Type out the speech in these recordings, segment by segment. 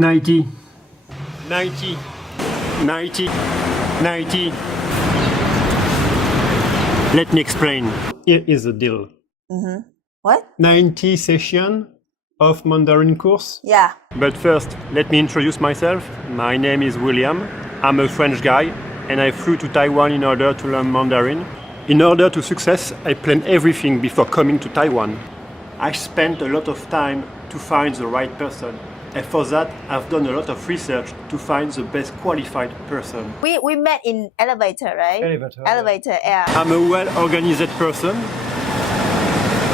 90, 90, 90, 90. Let me explain. Here is the deal. What? 90 session of Mandarin course. Yeah. But first, let me introduce myself. My name is William. I'm a French guy and I flew to Taiwan in order to learn Mandarin. In order to success, I planned everything before coming to Taiwan. I spent a lot of time to find the right person. And for that, I've done a lot of research to find the best qualified person. We met in elevator, right? Elevator, yeah. I'm a well-organized person.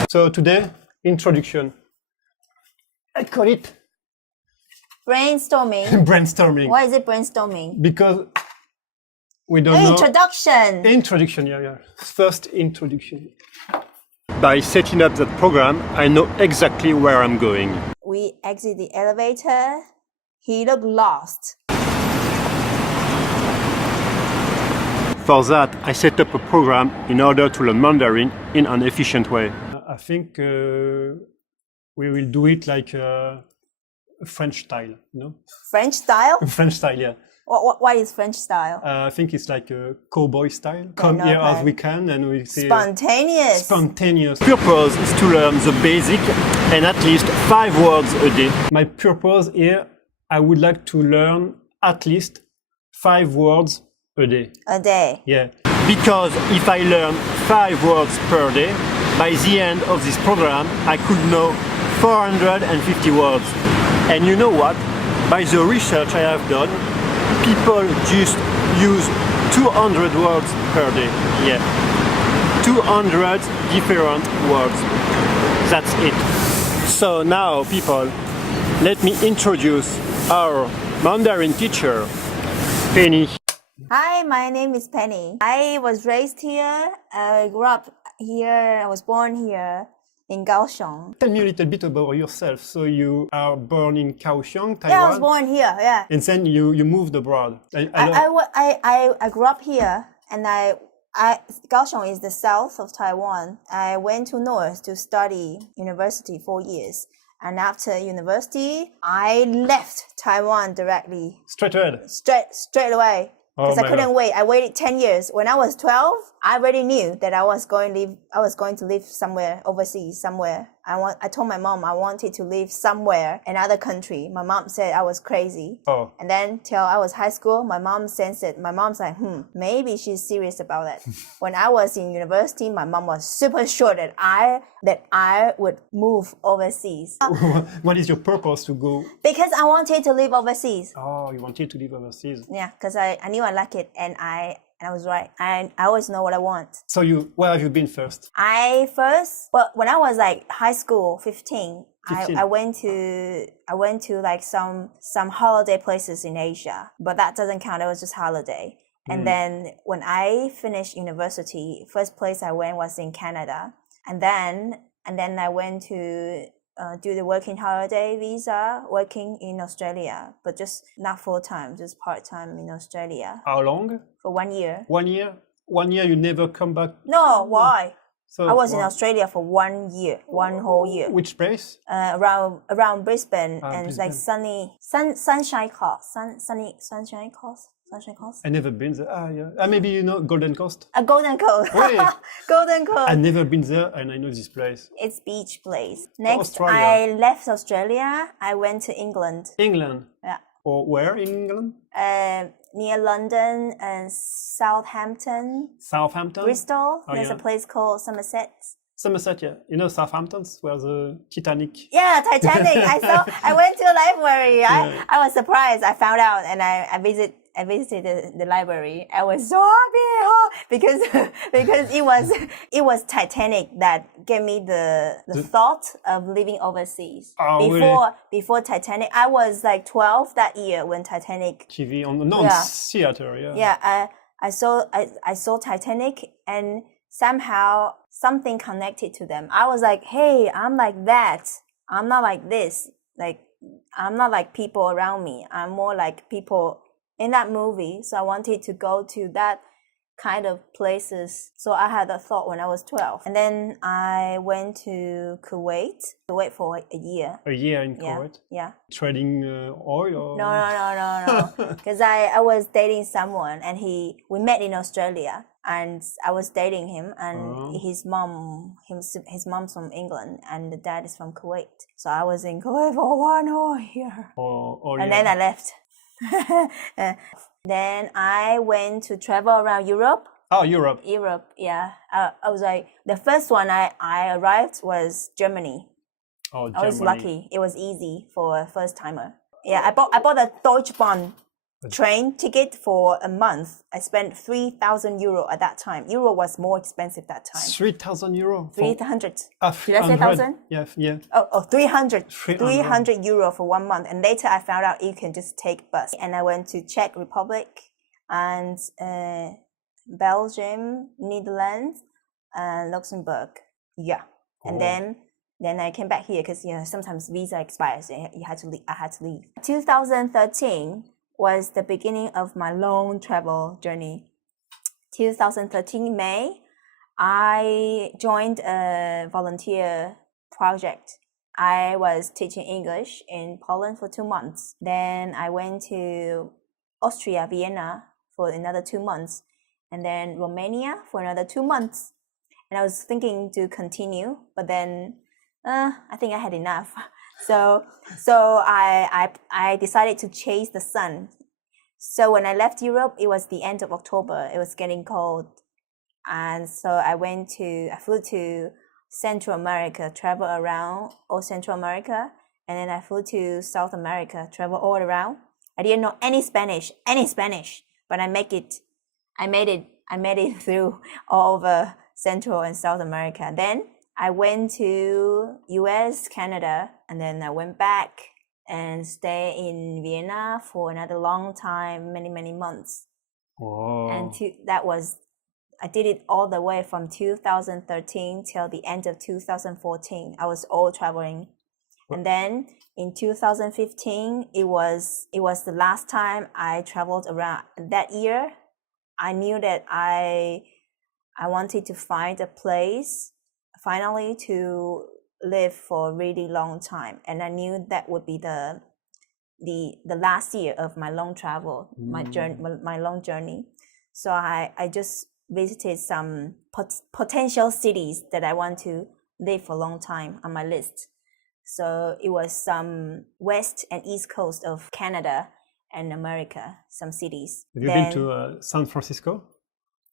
So today, introduction. I call it Brainstorming. brainstorming. Why is it brainstorming? Because we don't know. Introduction. Introduction, yeah. First introduction. By setting up that program, I know exactly where I'm going. We exit the elevator. He looked lost. For that, I set up a program in order to learn Mandarin in an efficient way. I think we will do it like French style, no? French style? French style, yeah. What is French style? I think it's like a cowboy style. Come here as we can and we see. Spontaneous. Spontaneous. Purpose is to learn the basic and at least 5 words a day. My purpose here, I would like to learn at least 5 words a day. A day. Yeah. Because if I learn 5 words per day, by the end of this program, I could know 450 words. And you know what? By the research I have done, people just use 200 words per day. Yeah. 200 different words. That's it. So now, people, let me introduce our Mandarin teacher, Penny. Hi, my name is Penny. I was raised here. I grew up here. I was born here in Kaohsiung. Tell me a little bit about yourself. So you are born in Kaohsiung, Taiwan? Yeah, I was born here. Yeah. And then you moved abroad. I grew up here, and Kaohsiung is the south of Taiwan. I went to north to study university 4 years. And after university, I left Taiwan directly. Straight ahead? Straight away. Because I couldn't God. wait. I waited 10 years. When I was 12, I already knew that I was going to live somewhere overseas, somewhere. I told my mom I wanted to live somewhere, another country. My mom said I was crazy. Oh. And then till I was high school, my mom sensed it. My mom's like, maybe she's serious about it. When I was in university, my mom was super sure that I would move overseas. What is your purpose to go? Because I wanted to live overseas. Oh, you wanted to live overseas. Yeah, because I knew I liked it, and I was right. And I always know what I want. So where have you been first? When I was like high school, 15, 15. I went to like some holiday places in Asia, but that doesn't count. It was just holiday. And then when I finished university, first place I went was in Canada, and then I went to do the working holiday visa, working in Australia, but just not full time, just part time in Australia. How long? For 1 year. 1 year? 1 year you never come back? No, why? So, I was in Australia for 1 year, one whole year. Which place? Around Brisbane, and Brisbane. like Sunshine Coast, Sunshine Coast. I never been there. Maybe you know Golden Coast? A Golden Coast. Really? Golden Coast. I've never been there and I know this place. It's beach place. Next, Australia. I left Australia. I went to England. England? Yeah. Or where in England? Near London and Southampton. Southampton? Bristol. Oh, There's yeah. a place called Somerset. Somerset, yeah. You know Southampton's where the Titanic. Yeah, Titanic. I went to a library. I was surprised. I found out, and I visited the library. I was so happy because it was Titanic that gave me the thought of living overseas. Oh, really? Before Titanic, I was like 12 that year when Titanic. TV on theater, yeah. Yeah, I saw Titanic, and somehow something connected to them. I was like, hey, I'm like that. I'm not like this. Like, I'm not like people around me. I'm more like people in that movie. So I wanted to go to that kind of places. So I had a thought when I was 12. And then I went to Kuwait for a year. A year in Kuwait? Yeah. Trading oil? Or... No. Because I was dating someone and we met in Australia. And I was dating him, and his mom's from England, and the dad is from Kuwait. So I was in Kuwait for 1 whole year. And then I left. Then I went to travel around Europe. Oh, Europe. Europe, yeah. I was like, the first one I arrived was Germany. Oh, Germany. I was lucky. It was easy for a first timer. Yeah, I bought a Deutsche Bahn train ticket for a month. I spent 3,000 euro at that time. Euro was more expensive that time. 3,000 euro? 300. Did I say 1,000? Yeah. Oh, 300. 300 euro for 1 month. And later I found out you can just take bus. And I went to Czech Republic and Belgium, Netherlands, and Luxembourg. Yeah. And then I came back here because sometimes visa expires. I had to leave. 2013 was the beginning of my long travel journey. 2013 May, I joined a volunteer project. I was teaching English in Poland for 2 months. Then I went to Austria, Vienna for another 2 months, and then Romania for another 2 months. And I was thinking to continue, but then I think I had enough. So I decided to chase the sun. So when I left Europe, it was the end of October. It was getting cold. And so I flew to Central America, travel around all Central America. And then I flew to South America, travel all around. I didn't know any Spanish, but I made it through all over Central and South America. Then I went to US, Canada, and then I went back and stay in Vienna for another long time, many months. Whoa. And I did it all the way from 2013 till the end of 2014. I was all traveling. And then in 2015, it was the last time I traveled around. That year, I knew that I wanted to find a place finally to live for a really long time, and I knew that would be the last year of my long travel, my long journey. So I just visited some potential cities that I want to live for a long time on my list. So it was some west and east coast of Canada and America, some cities. Have you been to San Francisco?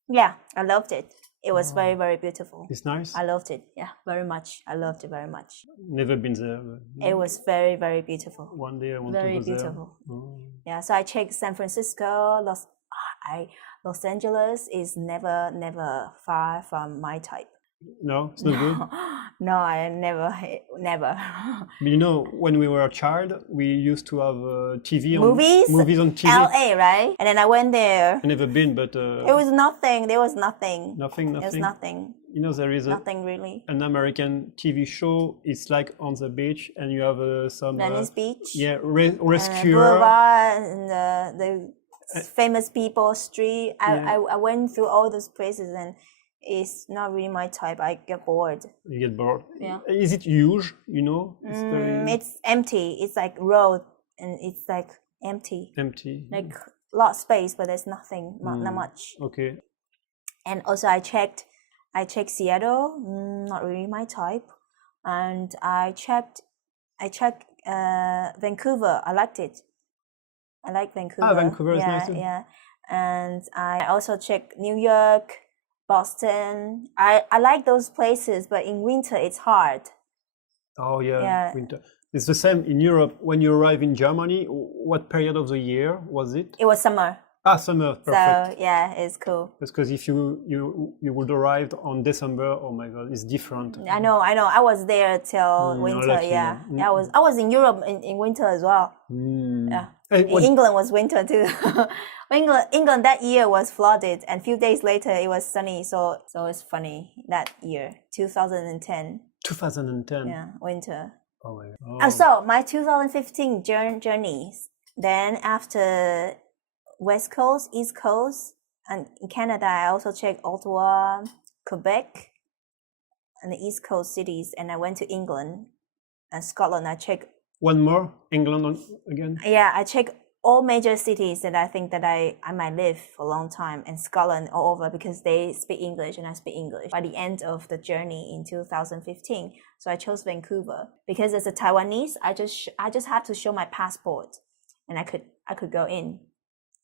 Yeah, I loved it. It was very, very beautiful. It's nice? I loved it. Yeah, very much. I loved it very much. Never been there. It was very, very beautiful. One day I want very to go beautiful. there. Oh. Yeah, so I checked San Francisco, Los Angeles is never far from my type. No, it's not good? No, I never. But when we were a child, we used to have movies on TV. LA, right? And then I went there. I've never been, but... it was nothing. There was nothing. Nothing? There was nothing. There is nothing really. An American TV show. It's like on the beach, and you have some... Venice Beach. Yeah, rescue. Boulevard, and the famous people street. I went through all those places, and it's not really my type. I get bored. You get bored? Yeah. Is it huge, It's empty. It's like road, and it's like empty. Empty. Like a lot of space, but there's nothing, not much. Okay. And also I checked Seattle, not really my type. And I checked Vancouver. I liked it. I like Vancouver. Vancouver is nice too. Yeah. And I also checked New York, Boston. I like those places, but in winter it's hard. Oh yeah, winter. It's the same in Europe. When you arrive in Germany, what period of the year was it? It was summer. Summer, perfect. So yeah, it's cool. Because if you would arrive on December, oh my God, it's different. I know. I was there till winter. Lucky, yeah. I was in Europe in winter as well. Yeah. England was winter too. England that year was flooded, and a few days later it was sunny. So it's funny that year, 2010. 2010. Yeah, winter. Oh my God. So my 2015 journeys. Then after West Coast, East Coast, And in Canada, I also checked Ottawa, Quebec, and the East Coast cities. And I went to England and Scotland. I checked. One more, England again? Yeah, I checked all major cities that I think that I might live for a long time, and Scotland all over, because they speak English and I speak English. By the end of the journey in 2015, so I chose Vancouver because as a Taiwanese, I just have to show my passport, and I could go in.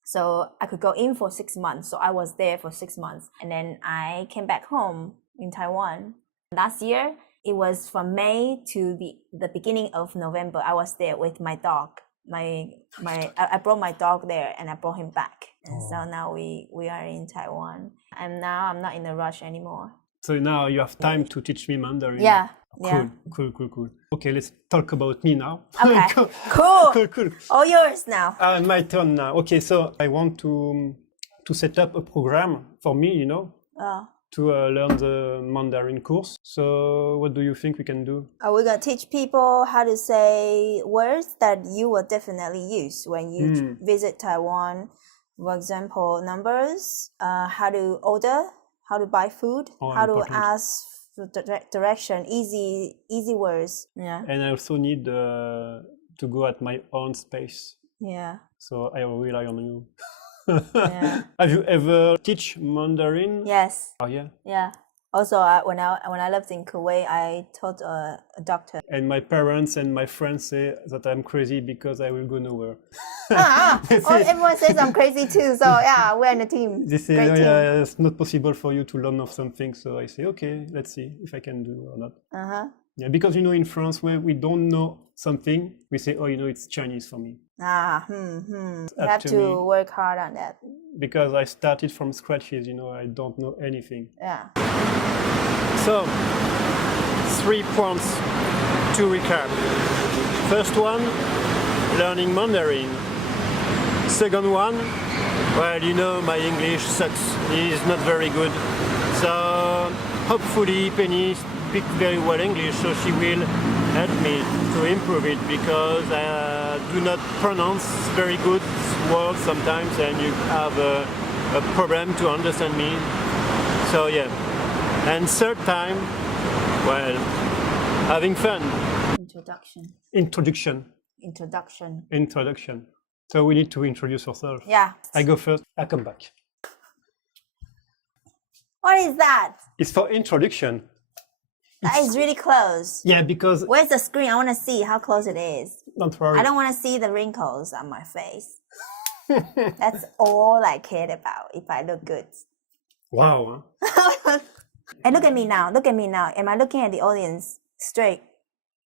So I could go in for 6 months. So I was there for 6 months, and then I came back home in Taiwan. Last year, it was from May to the beginning of November. I was there with my dog. I brought my dog there and I brought him back, and so now we are in Taiwan, and now I'm not in a rush anymore. So now you have time to teach me Mandarin. Yeah. Cool. Okay, let's talk about me now. Okay. Cool. Cool. All yours now. My turn now. Okay, so I want to set up a program for me, to learn the Mandarin course. So what do you think we can do? Are we gonna teach people how to say words that you will definitely use when you visit Taiwan? For example, numbers, how to order, how to buy food, how important. To ask for direction, easy words. Yeah. And I also need to go at my own space. Yeah. So I rely on you. Yeah. Have you ever teach Mandarin? Yes. Oh yeah. Yeah. Also, when I lived in Kuwait, I taught a doctor. And my parents and my friends say that I'm crazy because I will go nowhere. Everyone says I'm crazy too. So yeah, we're in a team. They say, yeah, it's not possible for you to learn of something. So I say, okay, let's see if I can do or not. Yeah, because in France, where we don't know something, we say, it's Chinese for me. You have to work hard on that. Because I started from scratches, I don't know anything. Yeah. So, 3 points to recap. First one, learning Mandarin. Second one, well, my English sucks. It is not very good. So, hopefully Penny speaks very well English, so she will help me to improve it, because I do not pronounce very good words sometimes, and you have a problem to understand me. So yeah. And third time, well, having fun. Introduction. So we need to introduce ourselves. Yeah. I go first, I come back. What is that? It's for introduction. That is really close. Yeah, because... Where's the screen? I want to see how close it is. Don't worry. I don't want to see the wrinkles on my face. That's all I cared about, if I look good. Wow. And look at me now. Am I looking at the audience straight?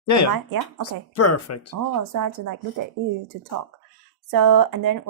Yeah. Yeah? Okay. Perfect. Oh, so I have to look at you to talk. So, and then,